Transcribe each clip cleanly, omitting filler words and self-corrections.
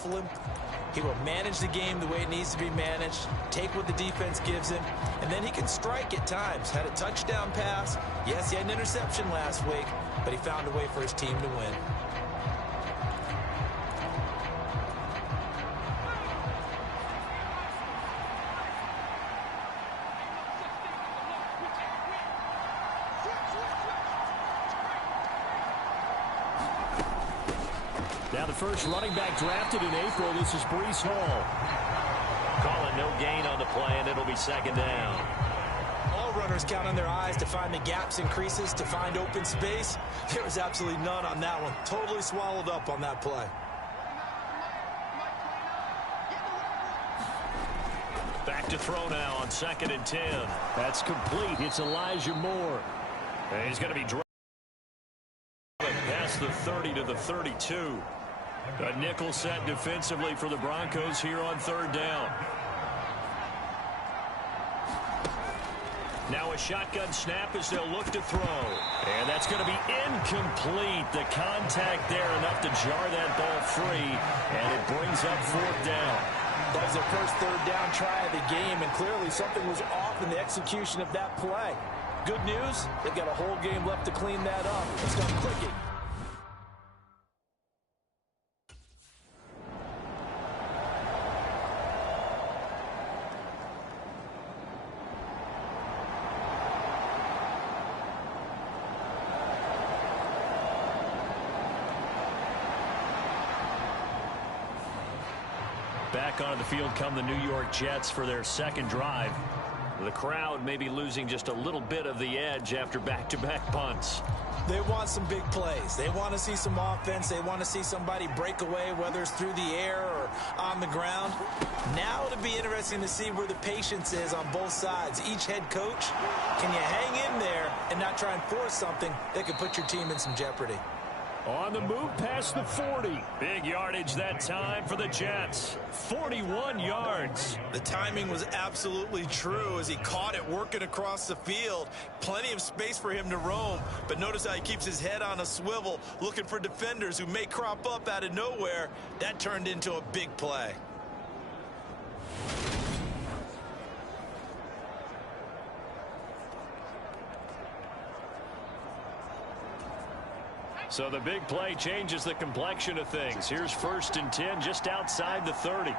ruffle him. He will manage the game the way it needs to be managed, take what the defense gives him, and then he can strike at times. Had a touchdown pass. Yes, he had an interception last week, but he found a way for his team to win. Now the first running back drafted in April, this is Breece Hall. Calling no gain on the play, and it'll be second down. All runners count on their eyes to find the gaps and creases, to find open space. There was absolutely none on that one. Totally swallowed up on that play. Back to throw now on 2nd and 10. That's complete. It's Elijah Moore. And he's going to be driving past the 30 to the 32. A nickel set defensively for the Broncos here on 3rd down. Now a shotgun snap as they'll look to throw. And that's going to be incomplete. The contact there enough to jar that ball free. And it brings up 4th down. That was their first 3rd down try of the game, and clearly something was off in the execution of that play. Good news, they've got a whole game left to clean that up. It's done clicking. Back onto the field come the New York Jets for their 2nd drive. The crowd may be losing just a little bit of the edge after back-to-back punts. They want some big plays. They want to see some offense. They want to see somebody break away, whether it's through the air or on the ground. Now it'll be interesting to see where the patience is on both sides. Each head coach, can you hang in there and not try and force something that could put your team in some jeopardy? On the move past the 40. Big yardage that time for the Jets. 41 yards. The timing was absolutely true as he caught it working across the field. Plenty of space for him to roam. But notice how he keeps his head on a swivel, looking for defenders who may crop up out of nowhere. That turned into a big play. So the big play changes the complexion of things. Here's 1st and 10 just outside the 30.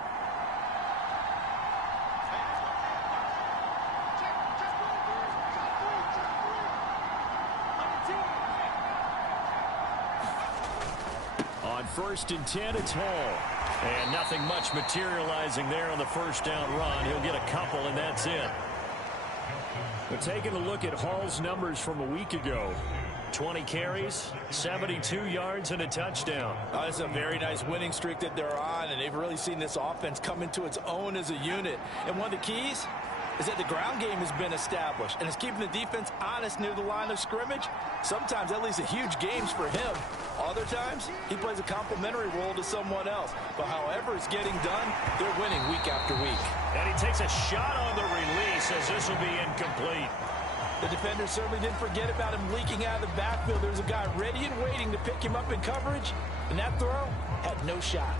On 1st and 10, it's Hall. And nothing much materializing there on the 1st down run. He'll get a couple, and that's it. But taking a look at Hall's numbers from a week ago. 20 carries, 72 yards, and a touchdown. It's a very nice winning streak that they're on, and they've really seen this offense come into its own as a unit. And one of the keys is that the ground game has been established, and it's keeping the defense honest near the line of scrimmage. Sometimes that leads to huge games for him. Other times, he plays a complementary role to someone else. But however it's getting done, they're winning week after week. And he takes a shot on the release as this will be incomplete. The defender certainly didn't forget about him leaking out of the backfield. There's a guy ready and waiting to pick him up in coverage, and that throw had no shot.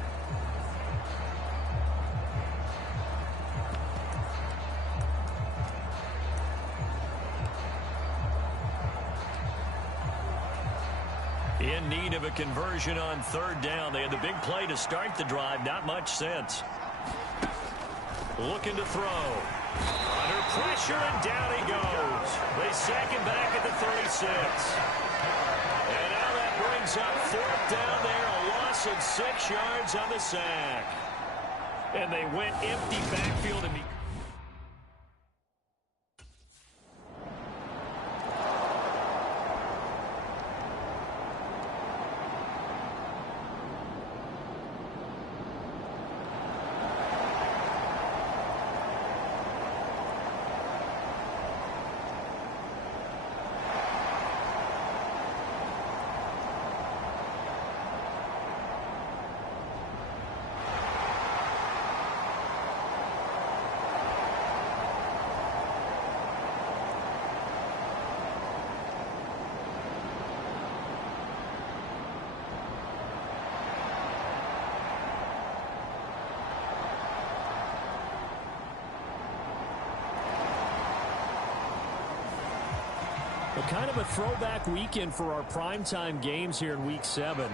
In need of a conversion on 3rd down. They had the big play to start the drive. Not much sense. Looking to throw. Under pressure, and down he goes. They sack him back at the 36. And now that brings up 4th down there. A loss of 6 yards on the sack. And they went empty backfield immediately. Kind of a throwback weekend for our primetime games here in Week 7.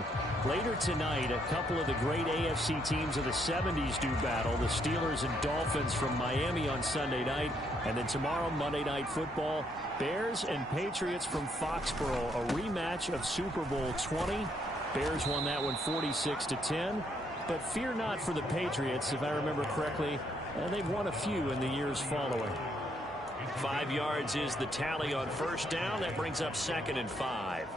Later tonight, a couple of the great AFC teams of the 70s do battle. The Steelers and Dolphins from Miami on Sunday night. And then tomorrow, Monday Night Football, Bears and Patriots from Foxborough. A rematch of Super Bowl 20. Bears won that one 46-10. But fear not for the Patriots, if I remember correctly. They've won a few in the years following. 5 yards is the tally on first down. That brings up 2nd and 5.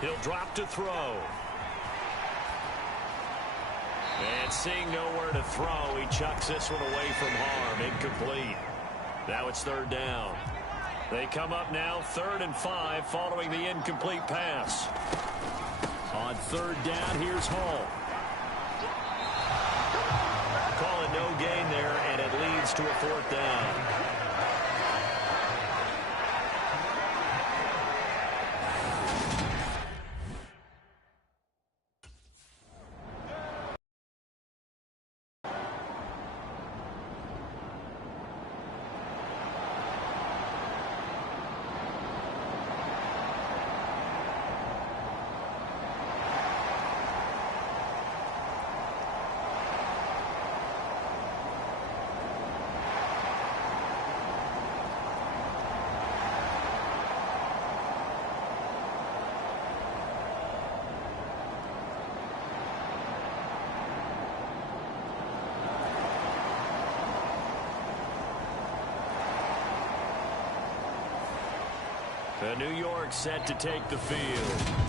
He'll drop to throw. And seeing nowhere to throw, he chucks this one away from harm. Incomplete. Now it's 3rd down. They come up now 3rd and 5 following the incomplete pass. On 3rd down, here's Hall. Call it no gain there, and it leads to a 4th down. New York set to take the field.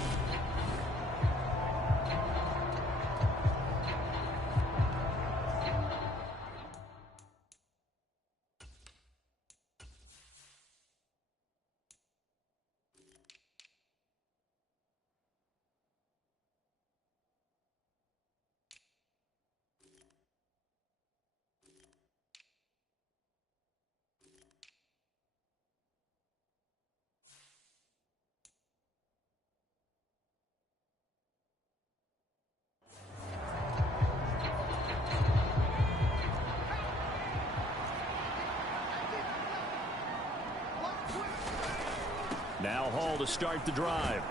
Now Hall to start the drive.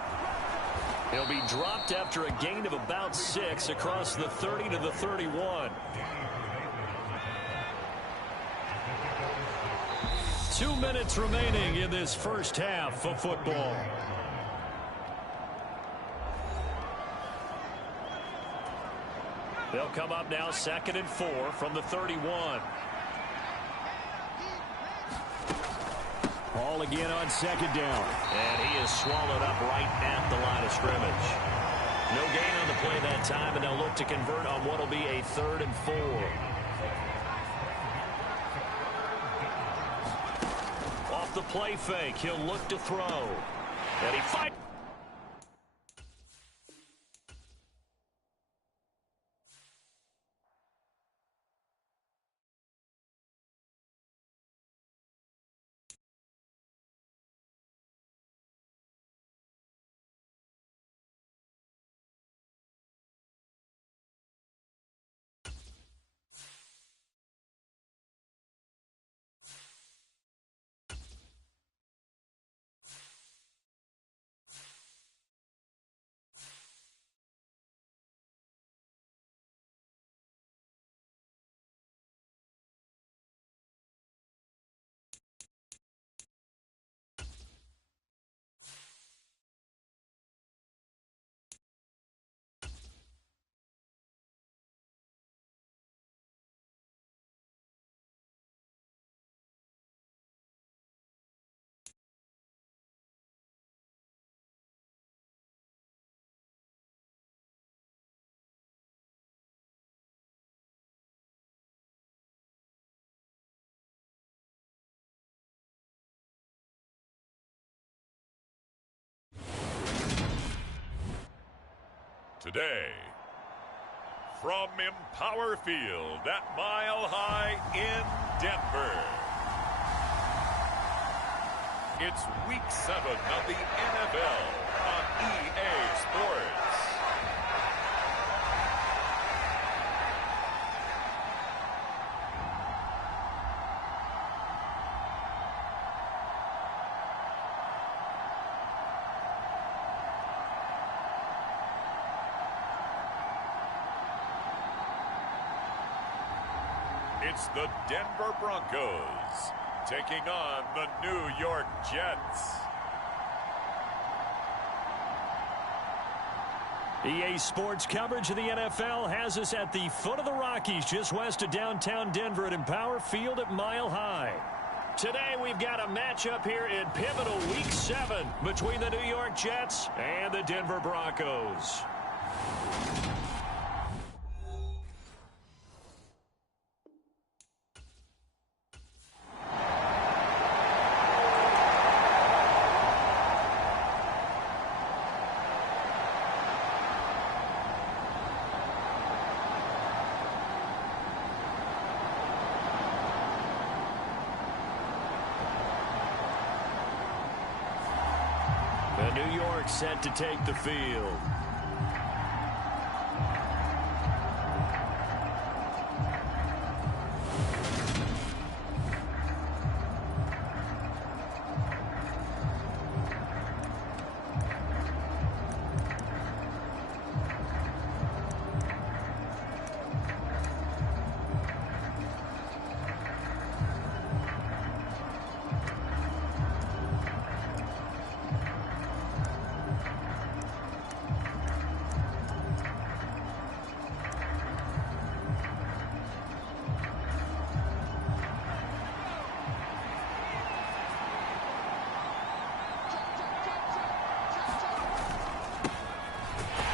He'll be dropped after a gain of about 6 across the 30 to the 31. 2 minutes remaining in this first half of football. They'll come up now 2nd and 4 from the 31. Hall again on 2nd down. And he is swallowed up right at the line of scrimmage. No gain on the play that time, and they'll look to convert on what will be a 3rd and 4. Off the play fake, he'll look to throw. And he fights. Today, from Empower Field at Mile High in Denver, it's Week 7 of the NFL on EA Sports. It's the Denver Broncos taking on the New York Jets. EA Sports coverage of the NFL has us at the foot of the Rockies, just west of downtown Denver at Empower Field at Mile High. Today we've got a matchup here in pivotal Week 7 between the New York Jets and the Denver Broncos. New York set to take the field.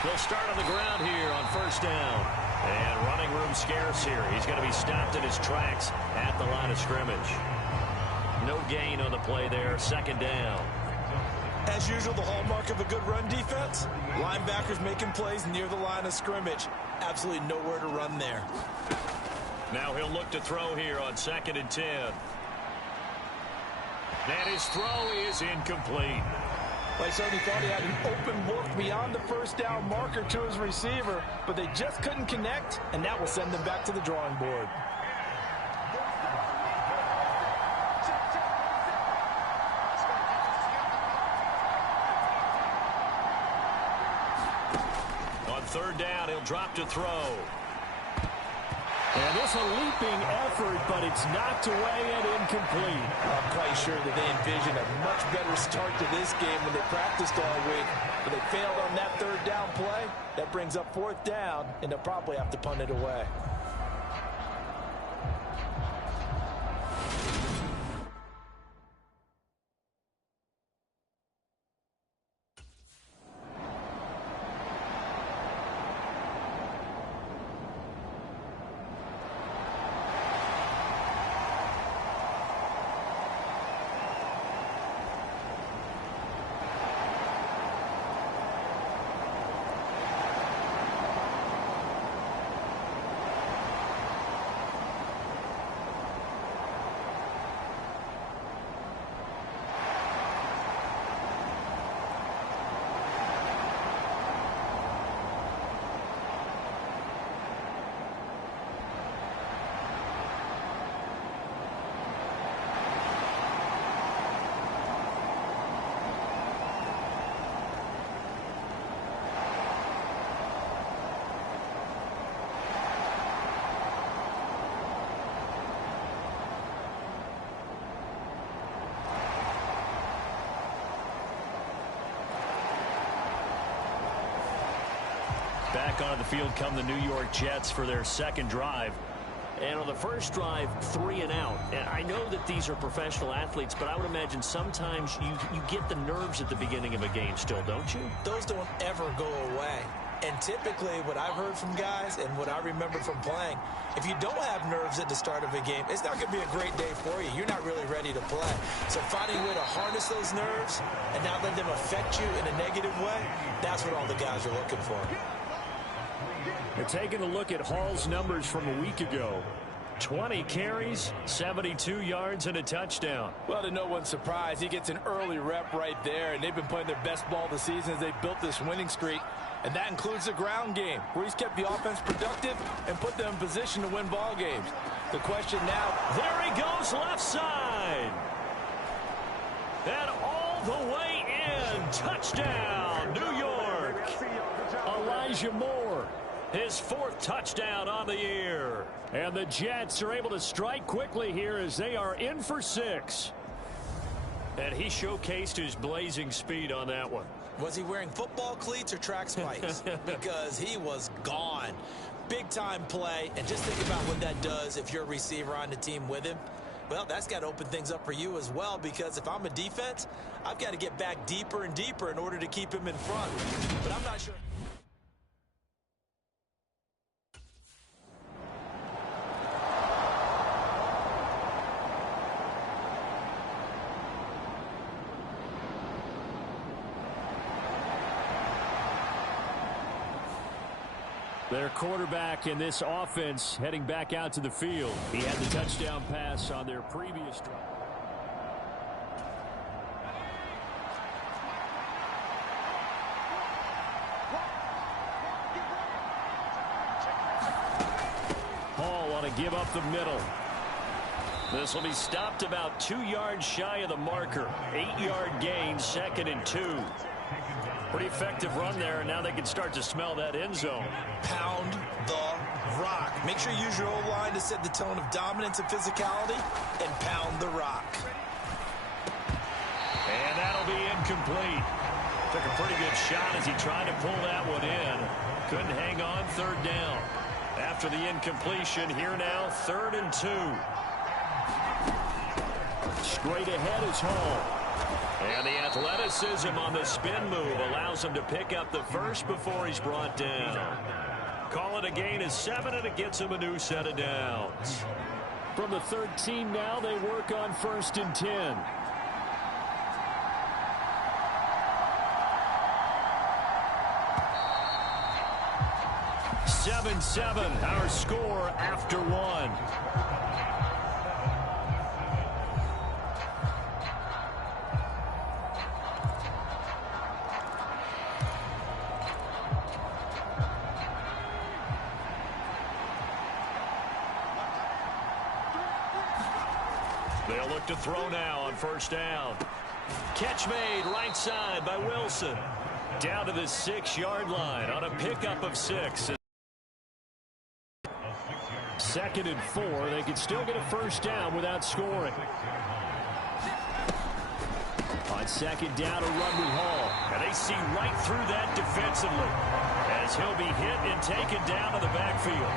They'll start on the ground here on first down. And running room scarce here. He's going to be stopped in his tracks at the line of scrimmage. No gain on the play there. Second down. As usual, the hallmark of a good run defense, linebackers making plays near the line of scrimmage. Absolutely nowhere to run there. Now he'll look to throw here on 2nd and 10. And his throw is incomplete. Well, he certainly thought he had an open look beyond the first down marker to his receiver, but they just couldn't connect, and that will send them back to the drawing board. On 3rd down, he'll drop to throw. And this a leaping effort, but it's knocked away and incomplete. I'm quite sure that they envisioned a much better start to this game when they practiced all week, but they failed on that 3rd down play. That brings up 4th down, and they'll probably have to punt it away. Back onto the field come the New York Jets for their second drive. And on the first drive, 3 and out. And I know that these are professional athletes, but I would imagine sometimes you get the nerves at the beginning of a game still, don't you? Those don't ever go away. And typically what I've heard from guys and what I remember from playing, if you don't have nerves at the start of a game, it's not going to be a great day for you. You're not really ready to play. So finding a way to harness those nerves and not let them affect you in a negative way, that's what all the guys are looking for. We're taking a look at Hall's numbers from a week ago. 20 carries, 72 yards, and a touchdown. Well, to no one's surprise, he gets an early rep right there, and they've been playing their best ball this season as they built this winning streak. And that includes the ground game, where he's kept the offense productive and put them in position to win ball games. The question now, there he goes left side. And all the way in. Touchdown, New York. Elijah Moore. His 4th touchdown on the year. And the Jets are able to strike quickly here as they are in for 6. And he showcased his blazing speed on that one. Was he wearing football cleats or track spikes? Because he was gone. Big-time play, and just think about what that does if you're a receiver on the team with him. Well, that's got to open things up for you as well, because if I'm a defense, I've got to get back deeper and deeper in order to keep him in front. But I'm not sure. Their quarterback in this offense heading back out to the field. He had the touchdown pass on their previous drive. Hall want to give up the middle. This will be stopped about 2 yards shy of the marker. 8-yard gain, 2nd and 2. Pretty effective run there, and now they can start to smell that end zone. Pound the rock. Make sure you use your O-line to set the tone of dominance and physicality, and pound the rock. And that'll be incomplete. Took a pretty good shot as he tried to pull that one in. Couldn't hang on, 3rd down. After the incompletion, here now, 3rd and 2. Straight ahead is Hall. And the athleticism on the spin move allows him to pick up the first before he's brought down. Call it a gain of 7, and it gets him a new set of downs. From the 13 now, they work on 1st and 10. (7-7) our score after 1. They'll look to throw now on 1st down. Catch made right side by Wilson. Down to the 6-yard line on a pickup of 6. 2nd and 4. They can still get a 1st down without scoring. On 2nd down, a run with Hall. And they see right through that defensively as he'll be hit and taken down to the backfield.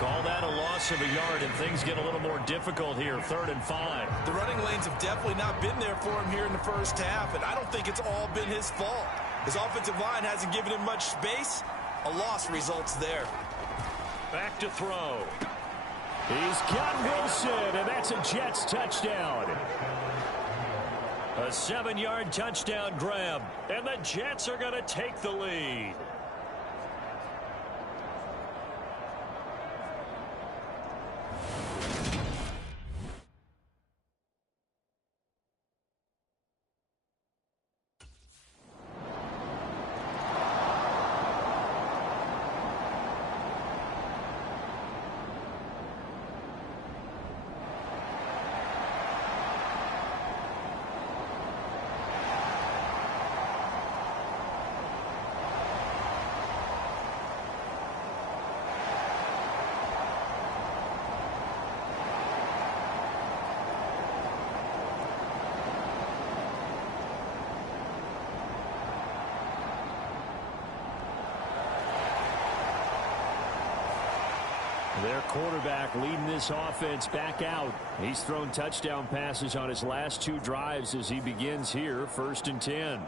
Call that a loss of a yard, and things get a little more difficult here. 3rd and 5. The running lanes have definitely not been there for him here in the first half, and I don't think it's all been his fault. His offensive line hasn't given him much space. A loss results there. Back to throw. He's got Wilson, and that's a Jets touchdown. A 7-yard touchdown grab, and the Jets are going to take the lead. Their quarterback leading this offense back out. He's thrown touchdown passes on his last 2 drives as he begins here, 1st and 10.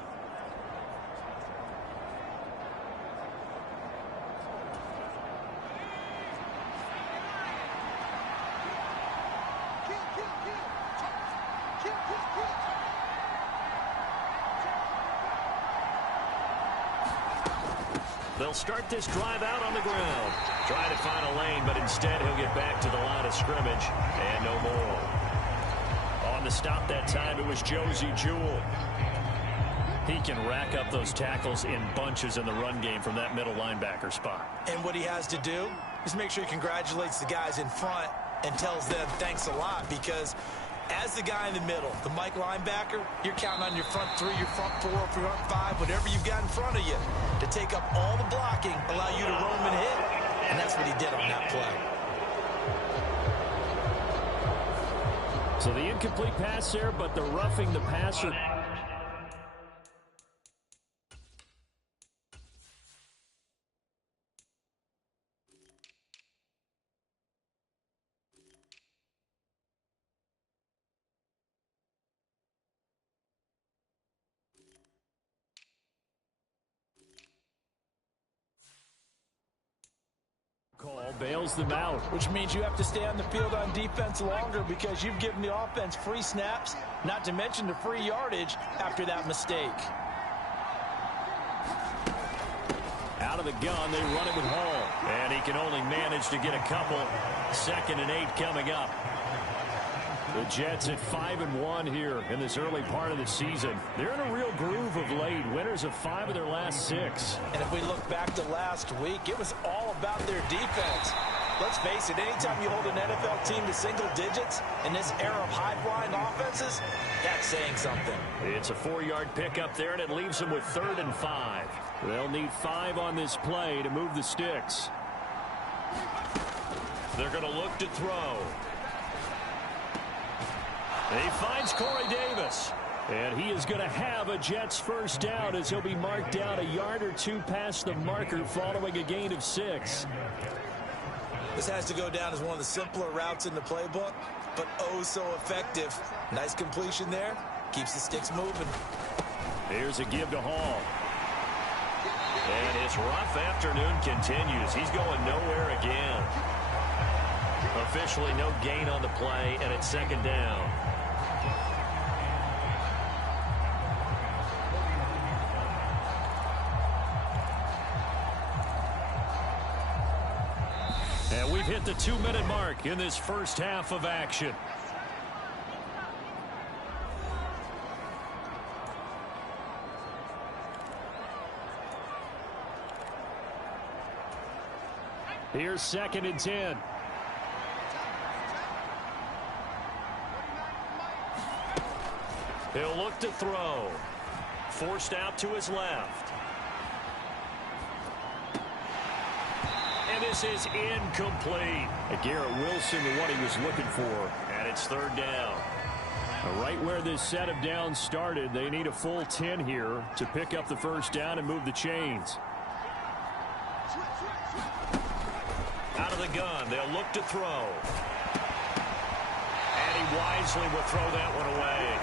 They'll start this drive out on the ground. Trying to find a lane, but instead he'll get back to the line of scrimmage and no more. On the stop that time, it was Josie Jewell. He can rack up those tackles in bunches in the run game from that middle linebacker spot. And what he has to do is make sure he congratulates the guys in front and tells them thanks a lot, because as the guy in the middle, the Mike linebacker, you're counting on your front 3, your front 4, front 5, whatever you've got in front of you to take up all the blocking, allow you to roam and hit. And that's what he did on that play. So the incomplete pass there, but the roughing the passer. Call bails them out. Which means you have to stay on the field on defense longer because you've given the offense free snaps, not to mention the free yardage after that mistake. Out of the gun, they run it with Hall. And he can only manage to get a couple. 2nd and 8 coming up. The Jets at 5-1 here in this early part of the season. They're in a real groove of late. Winners of 5 of their last 6. And if we look back to last week, it was all about their defense. Let's face it, anytime you hold an NFL team to single digits in this era of high-flying offenses, that's saying something. It's a 4-yard pickup there, and it leaves them with 3rd and 5. They'll need 5 on this play to move the sticks. They're going to look to throw. He finds Corey Davis. And he is going to have a Jets first down as he'll be marked down a yard or 2 past the marker following a gain of 6. This has to go down as one of the simpler routes in the playbook, but oh so effective. Nice completion there. Keeps the sticks moving. Here's a give to Hall. And his rough afternoon continues. He's going nowhere again. Officially no gain on the play, and it's 2nd down. And we've hit the 2-minute mark in this first half of action. Here's 2nd and 10. He'll look to throw. Forced out to his left. And this is incomplete. Garrett Wilson, the one he was looking for. And it's 3rd down. Right where this set of downs started, they need a full 10 here to pick up the first down and move the chains. Out of the gun, they'll look to throw. And he wisely will throw that one away.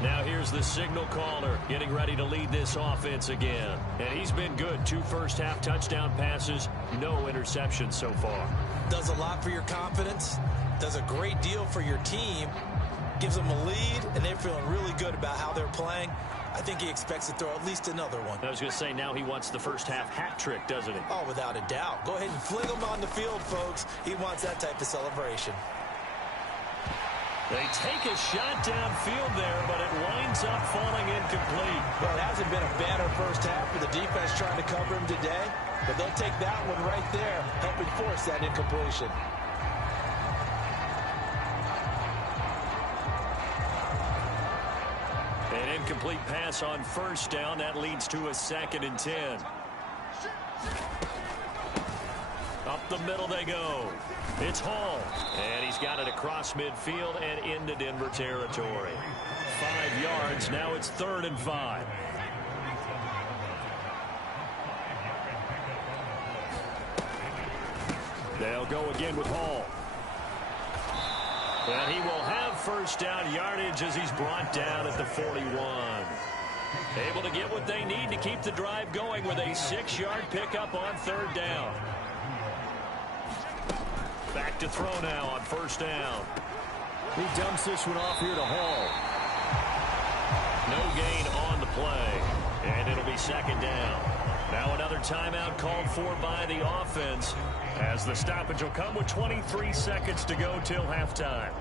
Now here's the signal caller getting ready to lead this offense again. And he's been good. 2 first-half touchdown passes, no interceptions so far. Does a lot for your confidence, does a great deal for your team, gives them a lead, and they're feeling really good about how they're playing. I think he expects to throw at least another one. I was going to say, now he wants the first-half hat trick, doesn't he? Oh, without a doubt. Go ahead and fling him on the field, folks. He wants that type of celebration. They take a shot downfield there, but it winds up falling incomplete. Well, it hasn't been a banner first half for the defense trying to cover him today, but they'll take that one right there, helping force that incompletion. An incomplete pass on first down. That leads to a 2nd and 10. Up the middle they go. It's Hall. And he's got it across midfield and into Denver territory. 5 yards. Now it's 3rd and 5. They'll go again with Hall. And he will have first down yardage as he's brought down at the 41. Able to get what they need to keep the drive going with a 6-yard pickup on 3rd down. Back to throw now on first down. He dumps this one off here to Hall. No gain on the play. And it'll be 2nd down. Now another timeout called for by the offense, as the stoppage will come with 23 seconds to go till halftime.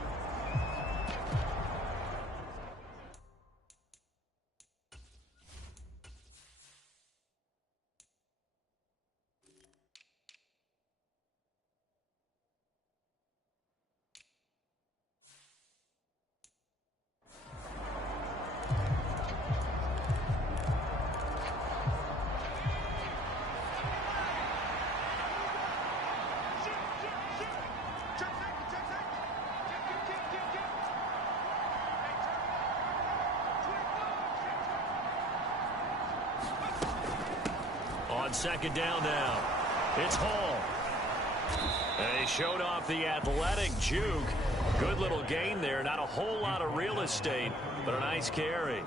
On second down now, it's Hall. They showed off the athletic juke. Good little gain there. Not a whole lot of real estate, but a nice carry.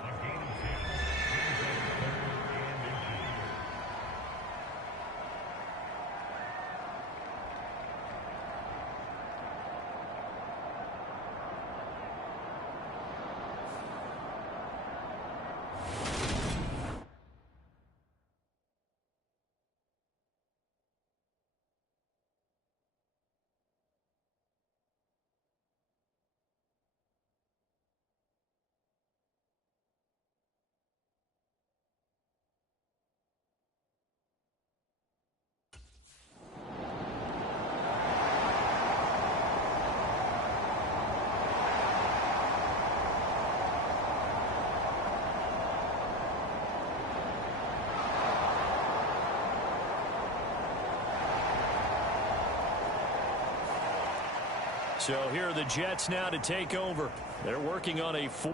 So here are the Jets now to take over. They're working on a four-game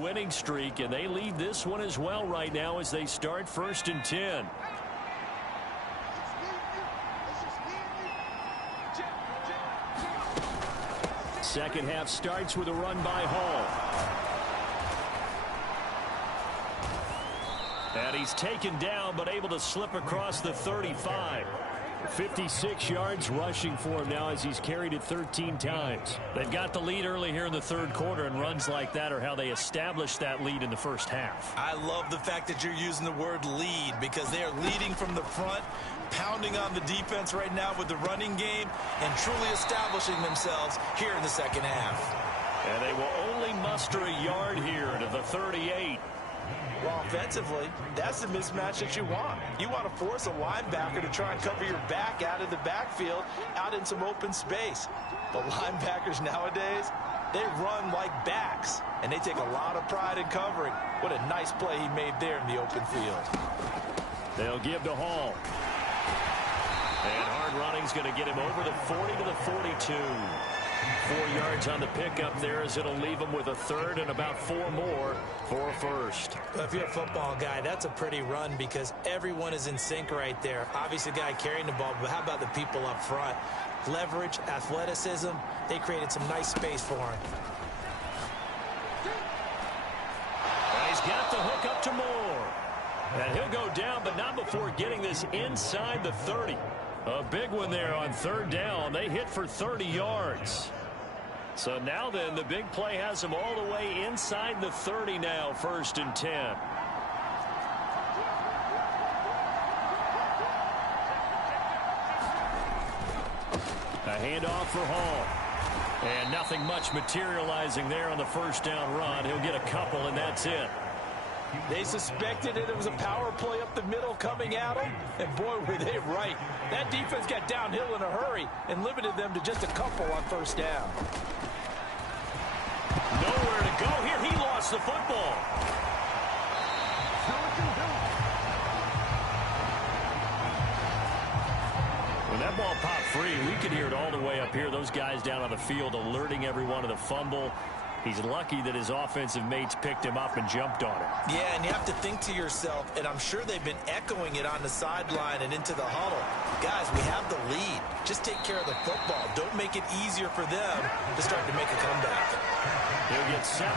winning streak, and they lead this one as well right now as they start 1st and 10. Second half starts with a run by Hall. And he's taken down, but able to slip across the 35. 56 yards rushing for him now as he's carried it 13 times. They've got the lead early here in the third quarter, and runs like that are how they established that lead in the first half. I love the fact that you're using the word lead, because they are leading from the front, pounding on the defense right now with the running game, and truly establishing themselves here in the second half. And they will only muster a yard here to the 38. Well, offensively, that's the mismatch that you want. You want to force a linebacker to try and cover your back out of the backfield, out in some open space. The linebackers nowadays, they run like backs, and they take a lot of pride in covering. What a nice play he made there in the open field. They'll give to Hall. And hard running's going to get him over the 40 to the 42. 4 yards on the pickup there, as it'll leave him with a third and about 4 more for a first. Well, if you're a football guy, that's a pretty run, because everyone is in sync right there. Obviously, the guy carrying the ball, but how about the people up front? Leverage, athleticism, they created some nice space for him. And he's got the hook up to Moore. And he'll go down, but not before getting this inside the 30. A big one there on third down. They hit for 30 yards. So now then, the big play has them all the way inside the 30 now, 1st and 10. A handoff for Hall. And nothing much materializing there on the first down run. He'll get a couple, and that's it. They suspected it was a power play up the middle coming at them, and boy, were they right. That defense got downhill in a hurry and limited them to just a couple on first down. Nowhere to go here. He lost the football. When that ball popped free, we could hear it all the way up here. Those guys down on the field alerting everyone of the fumble. He's lucky that his offensive mates picked him up and jumped on it. Yeah, and you have to think to yourself, and I'm sure they've been echoing it on the sideline and into the huddle. Guys, we have the lead. Just take care of the football. Don't make it easier for them to start to make a comeback. He'll get 17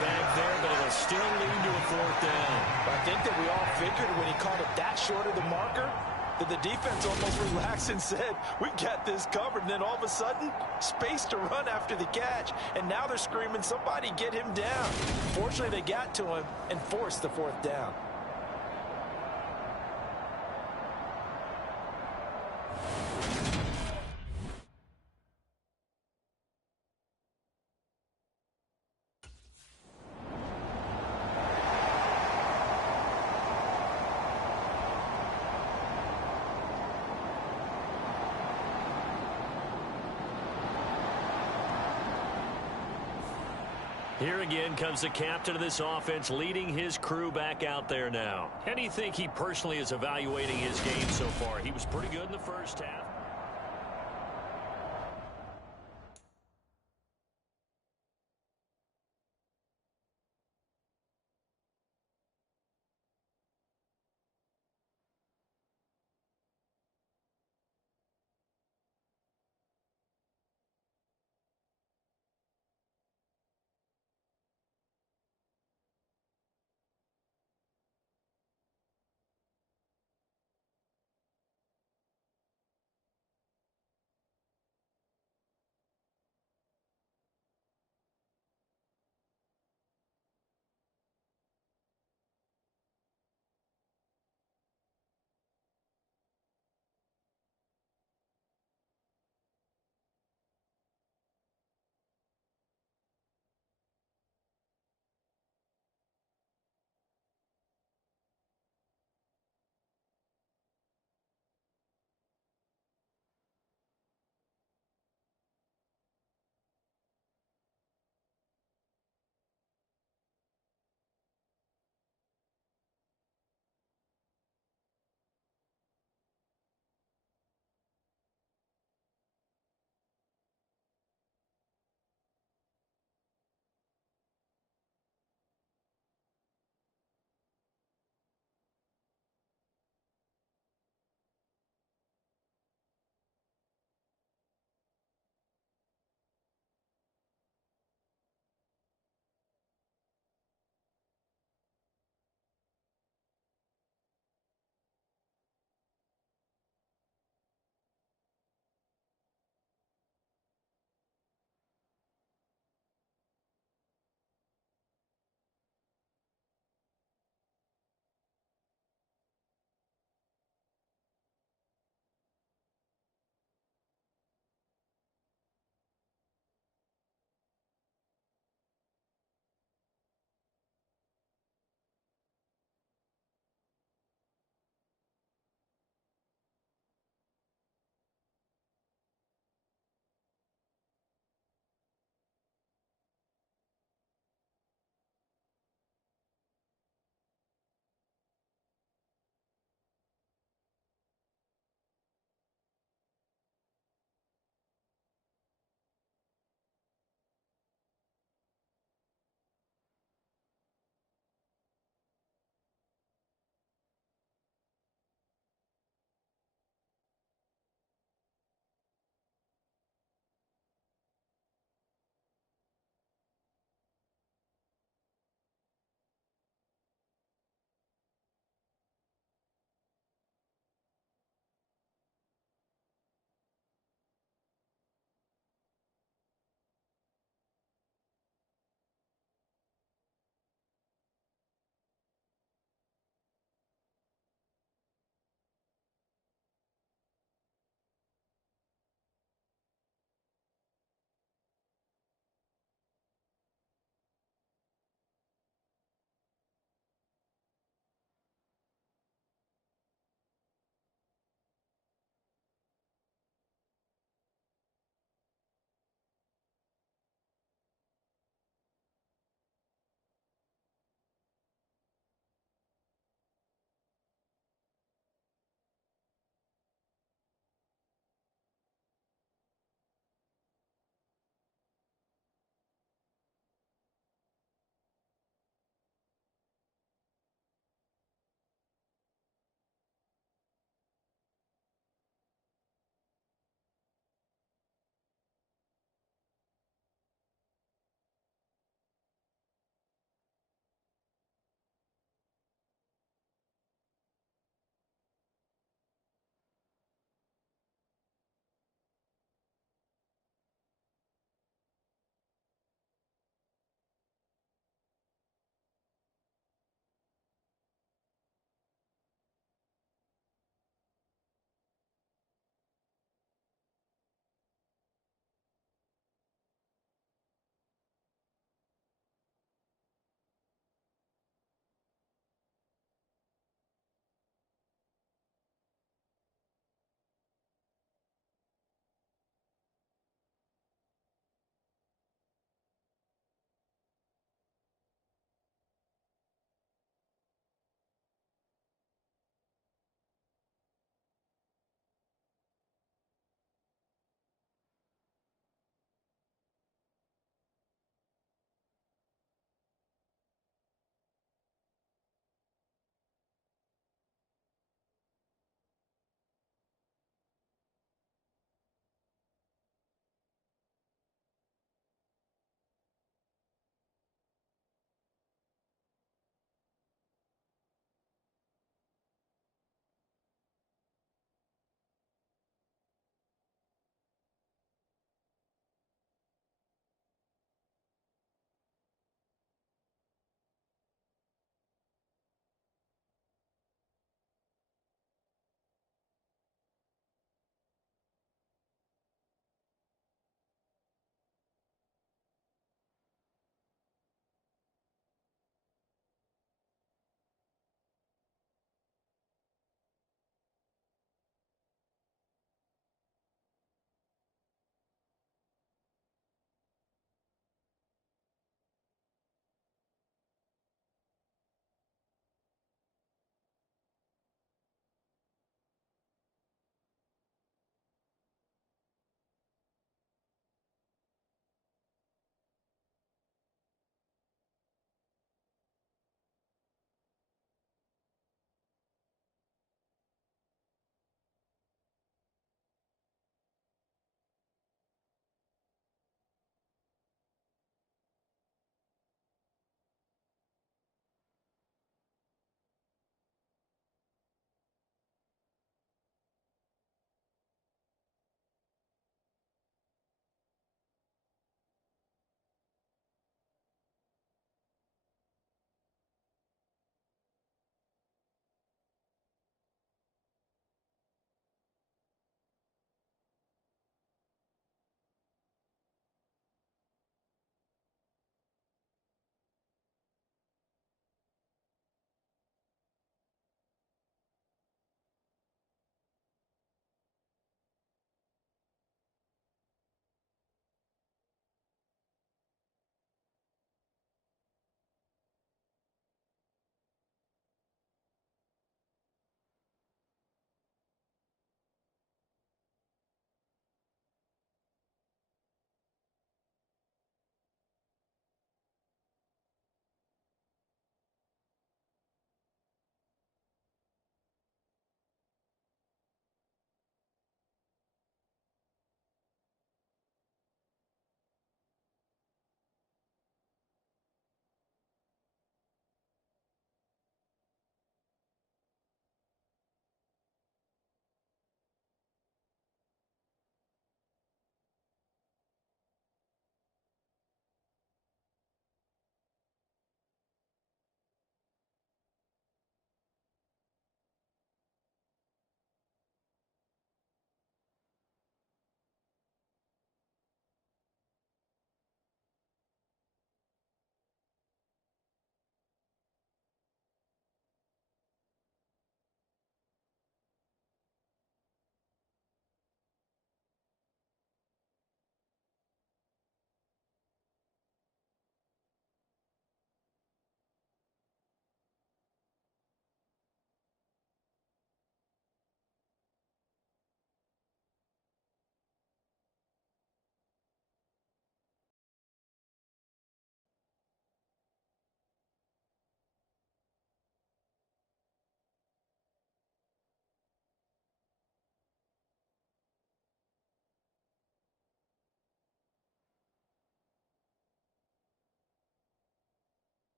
back there, but it'll still lead to a 4th down. I think that we all figured when he called it that short of the marker, The defense almost relaxed and said, we've got this covered. And then all of a sudden, space to run after the catch. And now they're screaming, somebody get him down. Fortunately, they got to him and forced the fourth down. Here again comes the captain of this offense, leading his crew back out there now. How do you think he personally is evaluating his game so far? He was pretty good in the first half.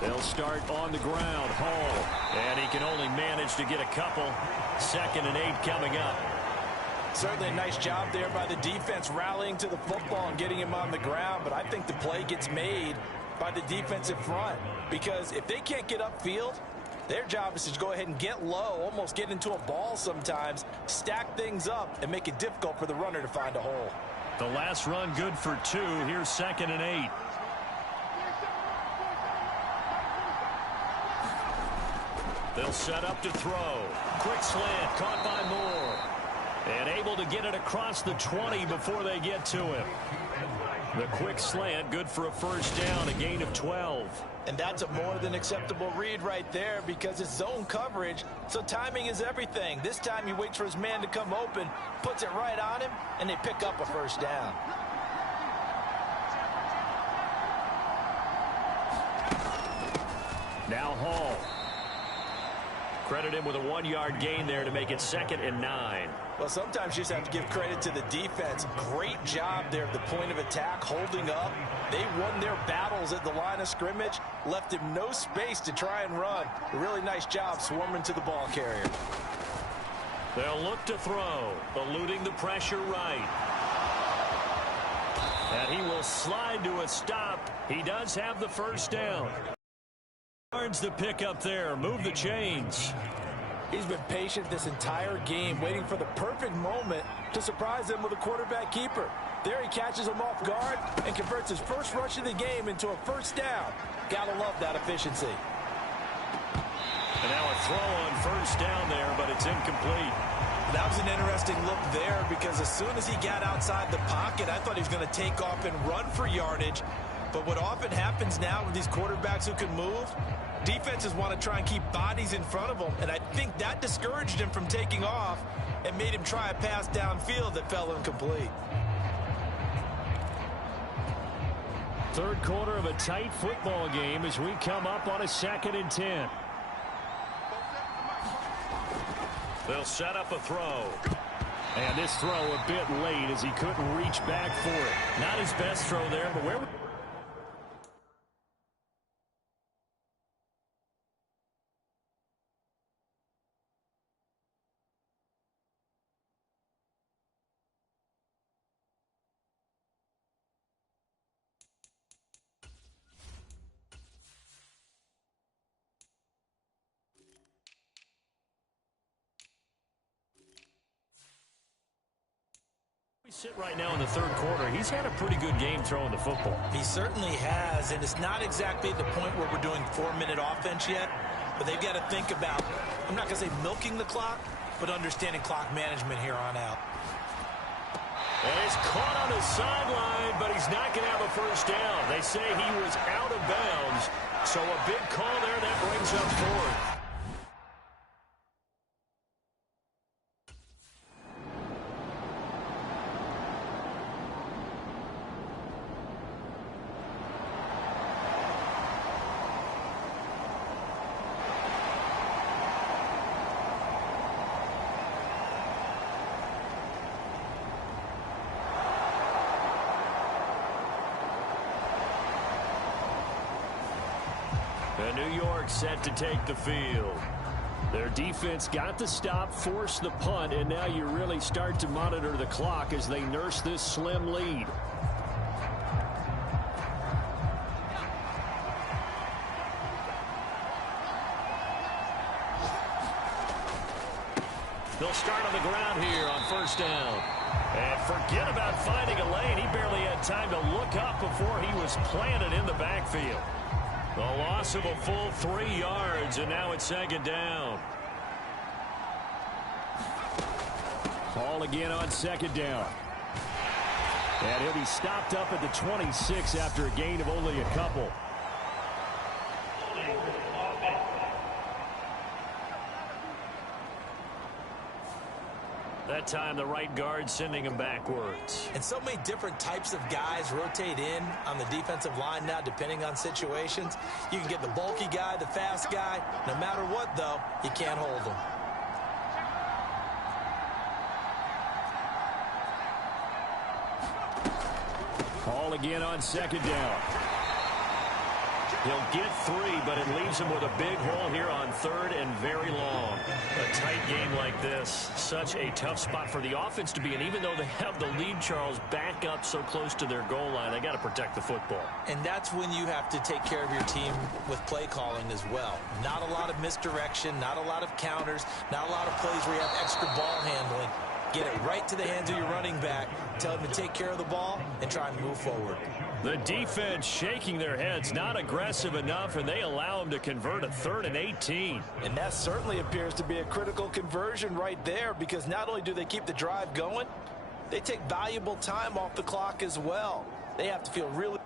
They'll start on the ground. Hall. And he can only manage to get a couple. 2nd and 8 coming up. Certainly a nice job there by the defense rallying to the football and getting him on the ground. But I think the play gets made by the defensive front. Because if they can't get upfield, their job is to go ahead and get low, almost get into a ball sometimes, stack things up, and make it difficult for the runner to find a hole. The last run good for 2. Here's 2nd and 8. They'll set up to throw. Quick slant, caught by Moore. And able to get it across the 20 before they get to him. The quick slant, good for a first down, a gain of 12. And that's a more than acceptable read right there because it's zone coverage, so timing is everything. This time he waits for his man to come open, puts it right on him, and they pick up a first down. Now Hall. Credit him with a 1-yard gain there to make it 2nd and 9. Well, sometimes you just have to give credit to the defense. Great job there at the point of attack, holding up. They won their battles at the line of scrimmage, left him no space to try and run. A really nice job swarming to the ball carrier. They'll look to throw, eluding the pressure right. And he will slide to a stop. He does have the first down. Yards the pick up there. Move the chains. He's been patient this entire game, waiting for the perfect moment to surprise them with a quarterback keeper. There he catches him off guard and converts his first rush of the game into a first down. Gotta love that efficiency. And now a throw on first down there, but it's incomplete. That was an interesting look there because as soon as he got outside the pocket, I thought he was going to take off and run for yardage. But what often happens now with these quarterbacks who can move, defenses want to try and keep bodies in front of them, and I think that discouraged him from taking off and made him try a pass downfield that fell incomplete. Third quarter of a tight football game as we come up on a 2nd and 10. They'll set up a throw. And this throw a bit late as he couldn't reach back for it. Not his best throw there, but where... We sit right now in the third quarter. He's had a pretty good game throwing the football. He certainly has, and it's not exactly at the point where we're doing 4-minute offense yet, but they've got to think about, I'm not going to say milking the clock, but understanding clock management here on out. And he's caught on the sideline, but he's not going to have a first down. They say he was out of bounds, so a big call there that brings up 4th. And New York set to take the field. Their defense got the stop, forced the punt, and now you really start to monitor the clock as they nurse this slim lead. They'll start on the ground here on first down. And forget about finding a lane. He barely had time to look up before he was planted in the backfield. The loss of a full 3 yards, and now it's 2nd down. Ball again on 2nd down. And he'll be stopped up at the 26 after a gain of only a couple. That time the right guard sending him backwards. And so many different types of guys rotate in on the defensive line now depending on situations. You can get the bulky guy, the fast guy. No matter what, though, you can't hold him. Ball again on second down. He'll get 3, but it leaves him with a big hole here on third and very long. A tight game like this, such a tough spot for the offense to be in. Even though they have the lead, Charles, back up so close to their goal line, they got to protect the football. And that's when you have to take care of your team with play calling as well. Not a lot of misdirection, not a lot of counters, not a lot of plays where you have extra ball handling. Get it right to the hands of your running back, tell him to take care of the ball, and try and move forward. The defense shaking their heads, not aggressive enough, and they allow him to convert a 3rd and 18. And that certainly appears to be a critical conversion right there, because not only do they keep the drive going, they take valuable time off the clock as well. They have to feel really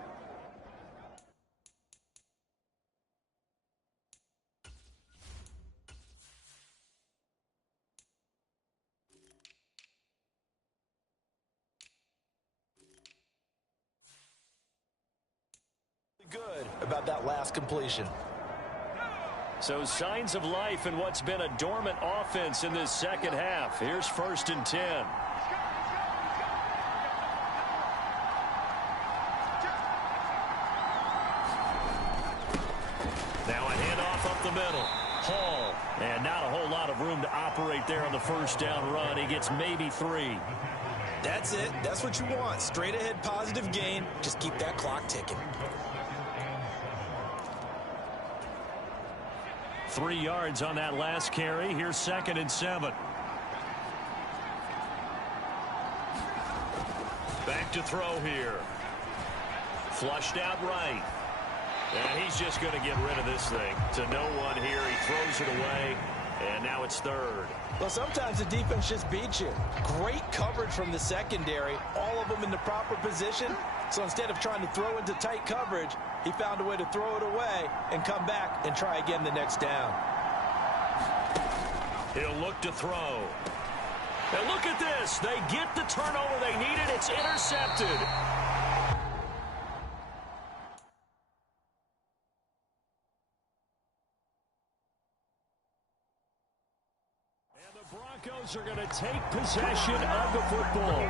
good about that last completion. So signs of life in what's been a dormant offense in this second half. Here's 1st and 10. Now a handoff up the middle. Hall, and not a whole lot of room to operate there on the first down run. He gets maybe 3. That's it. That's what you want. Straight ahead positive gain. Just keep that clock ticking. 3 yards on that last carry. Here's 2nd and 7. Back to throw here. Flushed out right. And he's just going to get rid of this thing. To no one here. He throws it away. And now it's 3rd. Well, sometimes the defense just beats you. Great coverage from the secondary. All of them in the proper position. So instead of trying to throw into tight coverage, he found a way to throw it away and come back and try again the next down. He'll look to throw. And look at this. They get the turnover they needed. It's intercepted. Broncos are going to take possession of the football.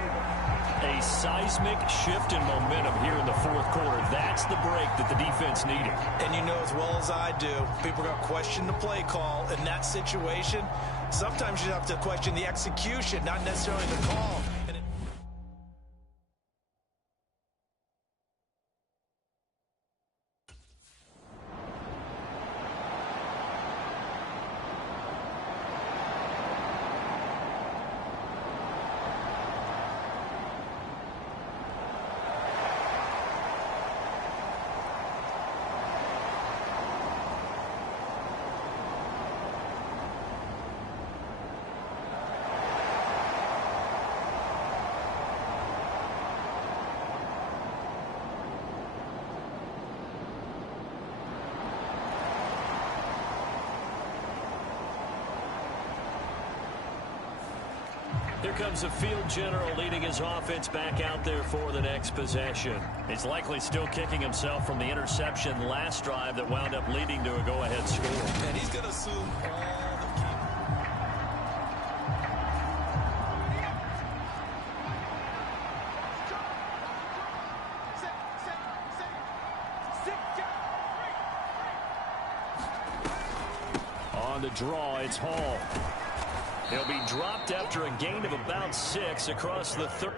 A seismic shift in momentum here in the 4th quarter. That's the break that the defense needed. And you know as well as I do, people are going to question the play call in that situation. Sometimes you have to question the execution, not necessarily the call. Here comes a field general leading his offense back out there for the next possession. He's likely still kicking himself from the interception last drive that wound up leading to a go-ahead score. And he's going to assume all the key. On the draw, it's Hall. He'll be dropped after a gain of about 6 across the 30.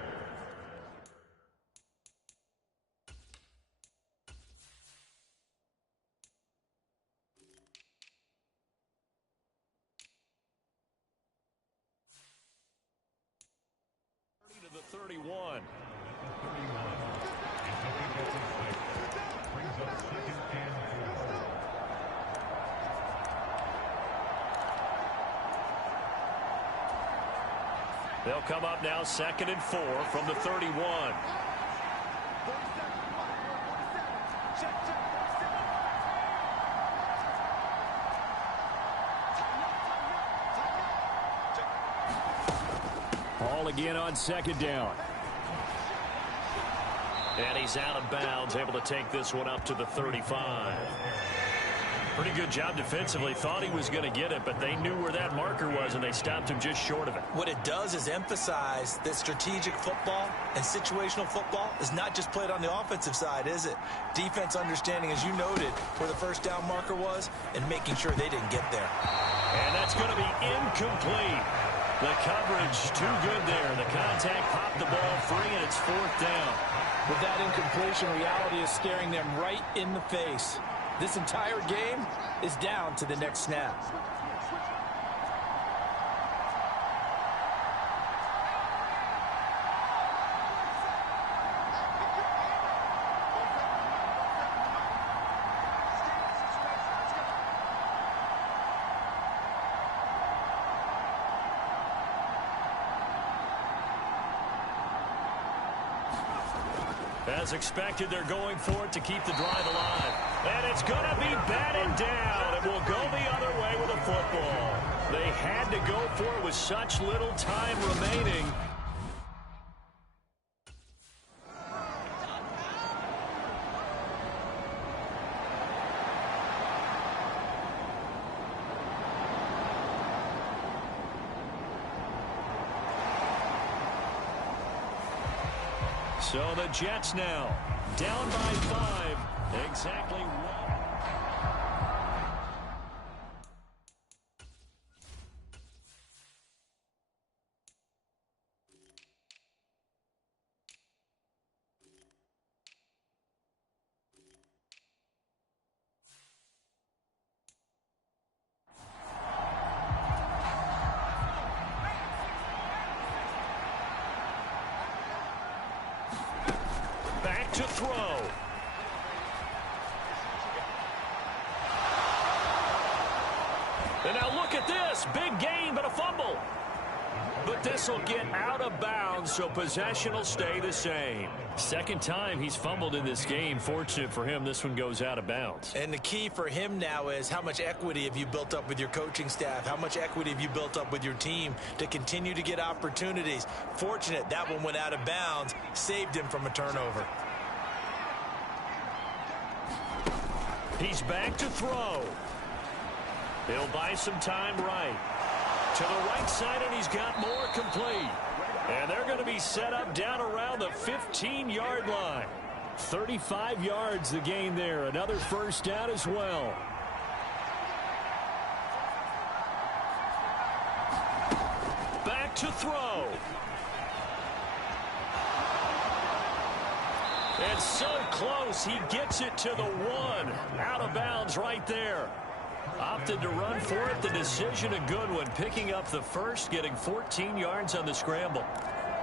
To the 31. They'll come up now 2nd and 4 from the 31. Ball again on 2nd down. And he's out of bounds, able to take this one up to the 35. Pretty good job defensively. Thought he was going to get it, but they knew where that marker was, and they stopped him just short of it. What it does is emphasize that strategic football and situational football is not just played on the offensive side, is it? Defense understanding, as you noted, where the first down marker was and making sure they didn't get there. And that's going to be incomplete. The coverage too good there. The contact popped the ball free, and it's fourth down. With that incompletion, reality is staring them right in the face. This entire game is down to the next snap. As expected, they're going for it to keep the drive alive. And it's going to be batted down. It will go the other way with a football. They had to go for it with such little time remaining. So the Jets now down by 5. Exactly one. Back to throw. And now look at this. Big gain, but a fumble. But this will get out of bounds, so possession will stay the same. Second time he's fumbled in this game. Fortunate for him, this one goes out of bounds. And the key for him now is how much equity have you built up with your coaching staff? How much equity have you built up with your team to continue to get opportunities? Fortunate that one went out of bounds, saved him from a turnover. He's back to throw. He'll buy some time right. To the right side, and he's got more complete. And they're going to be set up down around the 15-yard line. 35 yards the gain there. Another first down as well. Back to throw. And so close, he gets it to the 1. Out of bounds right there. Opted to run for it. The decision a good one. Picking up the first, getting 14 yards on the scramble.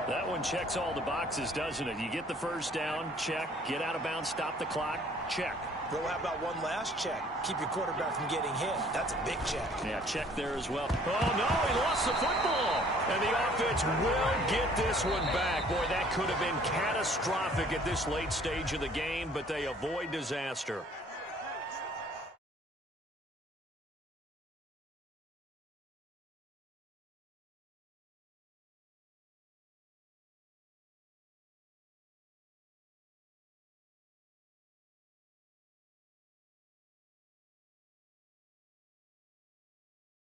That one checks all the boxes, doesn't it? You get the first down, check. Get out of bounds, stop the clock, check. Well, how about one last check? Keep your quarterback from getting hit. That's a big check. Yeah, check there as well. Oh, no, he lost the football. And the offense will get this one back. Boy, that could have been catastrophic at this late stage of the game, but they avoid disaster.